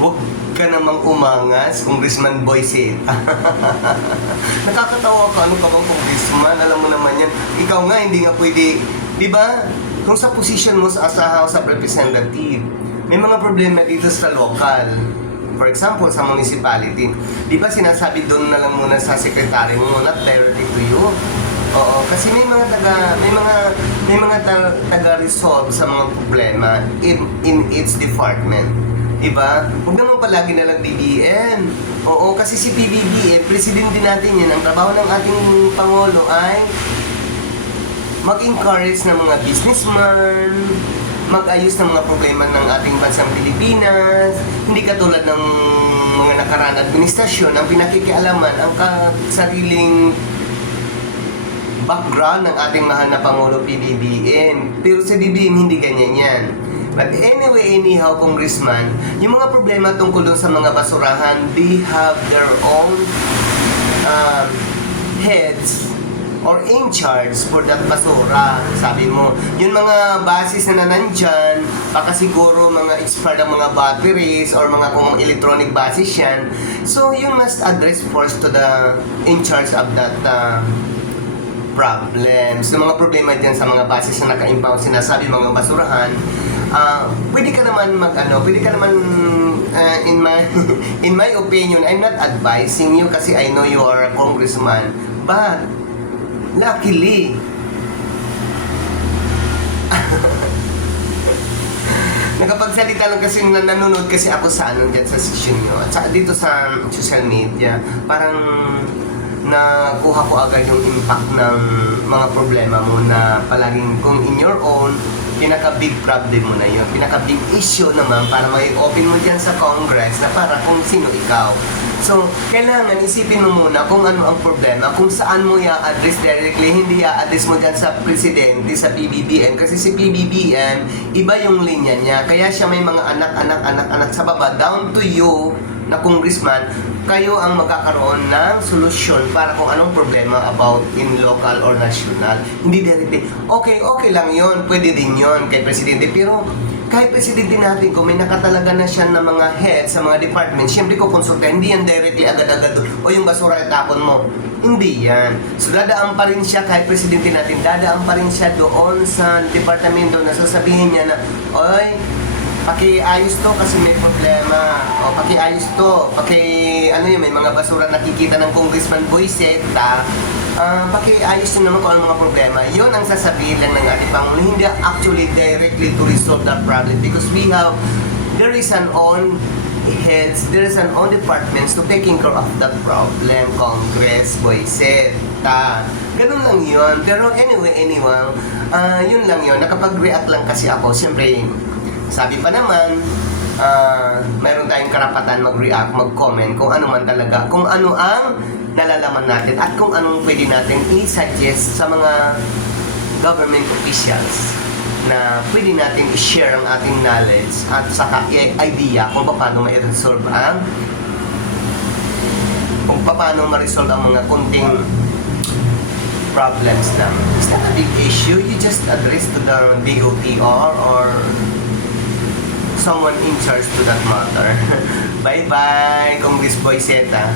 Huwag ka namang umangas, Congressman Boyceta. Nakakatawa ka, ano ka bang congressman? Alam mo naman yan. Ikaw nga, hindi nga pwede, di ba? Kung sa position mo sa House of Representative, may mga problema dito sa local. For example, sa municipality. Di ba sinasabi doon na lang muna sa secretary mo, not directly to you? Oo, kasi may mga taga-resolve sa mga problema in its department. Diba? Huwag naman palagi na lang BBM. Oo, kasi si PBBM, presidente natin yan. Ang trabaho ng ating Pangulo ay mag-encourage ng mga businessman, mag-ayos ng mga problema ng ating bansang Pilipinas. Hindi katulad ng mga nakaraan administrasyon, ang pinakikialaman ang sariling background ng ating mahal na Pangulo PBBM. Pero sa BBM, hindi ganyan yan. But anyway, anyhow, Congressman, yung mga problema tungkol dun sa mga basurahan, they have their own heads or in charge for that basura. Sabi mo, yung mga basis na nandyan, baka siguro mga expired ang mga batteries or mga kung electronic basis yan. So, you must address first to the in charge of that problems. So, mga problema dyan sa mga basis na naka-impound, sinasabi mga basurahan, pwede ka naman pwede ka naman, in my opinion, I'm not advising you kasi I know you are a congressman, but luckily, nakapagsalita lang kasi nanonood kasi ako sa dyan sa session nyo at dito sa social media, parang nakuha ko agad yung impact ng mga problema mo na palaging kung in your own, pinaka-big problem mo na yun. Pinaka-big issue naman para may open mo dyan sa Congress na para kung sino ikaw. So, kailangan isipin mo muna kung ano ang problema, kung saan mo i-address directly, hindi i-address mo dyan sa presidente, sa PBBM. Kasi si PBBM, iba yung linya niya. Kaya siya may mga anak sa baba, down to you, na congressman, kayo ang magkakaroon ng solusyon para kung anong problema about in local or national. Hindi directly, okay lang yon, pwede din yon kay presidente. Pero kahit presidente natin, kung may nakatalaga na siya ng mga head sa mga department, siyempre ko konsulta, hindi yan directly agad-agad doon, o yung basura itapon mo. Hindi yan. So dadaan pa rin siya, kahit presidente natin, dadaan pa rin siya doon sa departamento na sasabihin niya na, oy, pakiayos to kasi may problema. O pakiayos to. May mga basura nakikita ng Congressman Boyceta. Pakiayos nyo naman kung ano mga problema. Yun ang sasabihin lang ng ating Pangulo. Hindi actually directly to resolve that problem because there is an own heads, there is an own departments to taking care of that problem. Congress Boyceta. Ganun lang yun. Pero anyway, yun lang yun. Nakapag-react lang kasi ako. Siyempre, sabi pa naman, mayroon tayong karapatan mag-react, mag-comment kung ano man talaga, kung ano ang nalalaman natin at kung anong pwede natin i-suggest sa mga government officials na pwede natin i-share ang ating knowledge at saka idea kung paano ma-resolve ang mga kunting problems na. It's not a big issue, you just address to the DOTR or someone in charge to that matter. Bye-bye, Congress Boyceta.